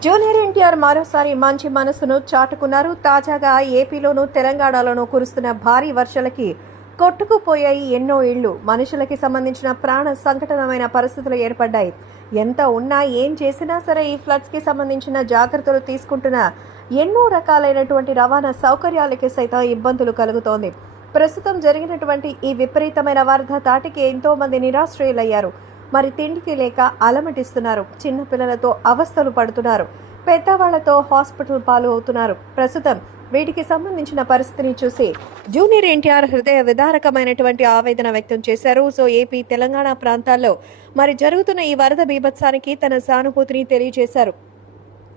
Junior NTR మరోసారి మంచి మనసును చాటుకున్నారు. తాజాగా ఏపీలోనూ తెలంగాణలోనూ కురుస్తున్న భారీ వర్షాలకి కొట్టుకుపోయాయి ఎన్నో ఇళ్ళు మనుషులకి సంబంధించిన ప్రాణ సంఘటనమైన పరిస్థితులు ఏర్పడ్డాయి. ఎంత ఉన్నా ఏం చేసినా సరే ఈ ఫ్లడ్స్కి సంబంధించిన జాగ్రత్తలు తీసుకుంటున్న ఎన్నో రకాలైనటువంటి రవాణా సౌకర్యాలకి సైతం ఇబ్బందులు కలుగుతోంది. ప్రస్తుతం జరిగినటువంటి ఈ విపరీతమైన వరద తాటికి ఎంతోమంది నిరాశ్రయులయ్యారు. మరి తిండికి లేక అలమటిస్తున్నారు. చిన్నపిల్లలతో అవస్థలు పడుతున్నారు. పెద్దవాళ్ళతో హాస్పిటల్ పాలు అవుతున్నారు ప్రస్తుతం వీటికి సంబంధించిన పరిస్థితిని చూసి జూనియర్ ఎన్టీఆర్ హృదయ విదారకమైనటువంటి ఆవేదన వ్యక్తం చేశారు. సో ఏపీ తెలంగాణ ప్రాంతాల్లో మరి జరుగుతున్న ఈ వరద బీభత్సానికి తన సానుభూతిని తెలియజేశారు.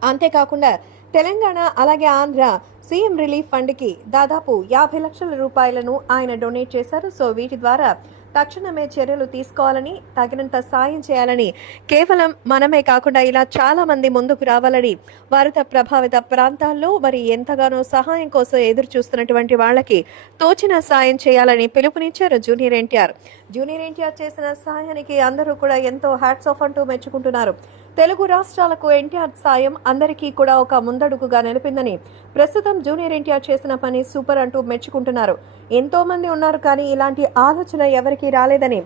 అంతేకాకుండా తెలంగాణ అలాగే ఆంధ్ర సీఎం రిలీఫ్ ఫండ్కి దాదాపు యాభై లక్షల రూపాయలను ఆయన డొనేట్ చేశారు. సో వీటి ద్వారా తక్షణమే చర్యలు తీసుకోవాలని తగినంత సాయం చేయాలని కేవలం మనమే కాకుండా ఇలా చాలా మంది ముందుకు రావాలని వరద ప్రభావిత ప్రాంతాల్లో మరి ఎంతగానో సహాయం కోసం ఎదురు చూస్తున్నటువంటి వాళ్ళకి తోచిన సాయం చేయాలని పిలుపునిచ్చారు జూనియర్ ఎన్టీఆర్. జూనియర్ ఎన్టీఆర్ చేసిన సాయానికి అందరూ కూడా ఎంతో హ్యాట్స్ ఆఫ్ అంటూ మెచ్చుకుంటున్నారు. తెలుగు రాష్ట్రాలకు ఎన్టీఆర్ సాయం అందరికీ కూడా ఒక ముందడుగుగా నిలిపిందని ప్రస్తుతం జూనియర్ ఎన్టీఆర్ చేసిన పని సూపర్ అంటూ మెచ్చుకుంటున్నారు. ఎంతో మంది ఉన్నారు కానీ ఇలాంటి ఆలోచన ఎవరికీ రాలేదని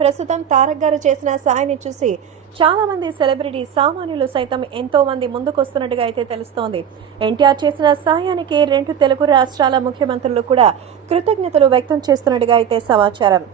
ప్రస్తుతం తారక్ గారు చేసిన సాయాన్ని చూసి చాలా మంది సెలబ్రిటీ సామాన్యులు సైతం ఎంతో మంది ముందుకొస్తున్నట్టుగా అయితే తెలుస్తోంది. ఎన్టీఆర్ చేసిన సాయానికి రెండు తెలుగు రాష్ట్రాల ముఖ్యమంత్రులు కూడా కృతజ్ఞతలు వ్యక్తం చేస్తున్నట్టుగా అయితే సమాచారం.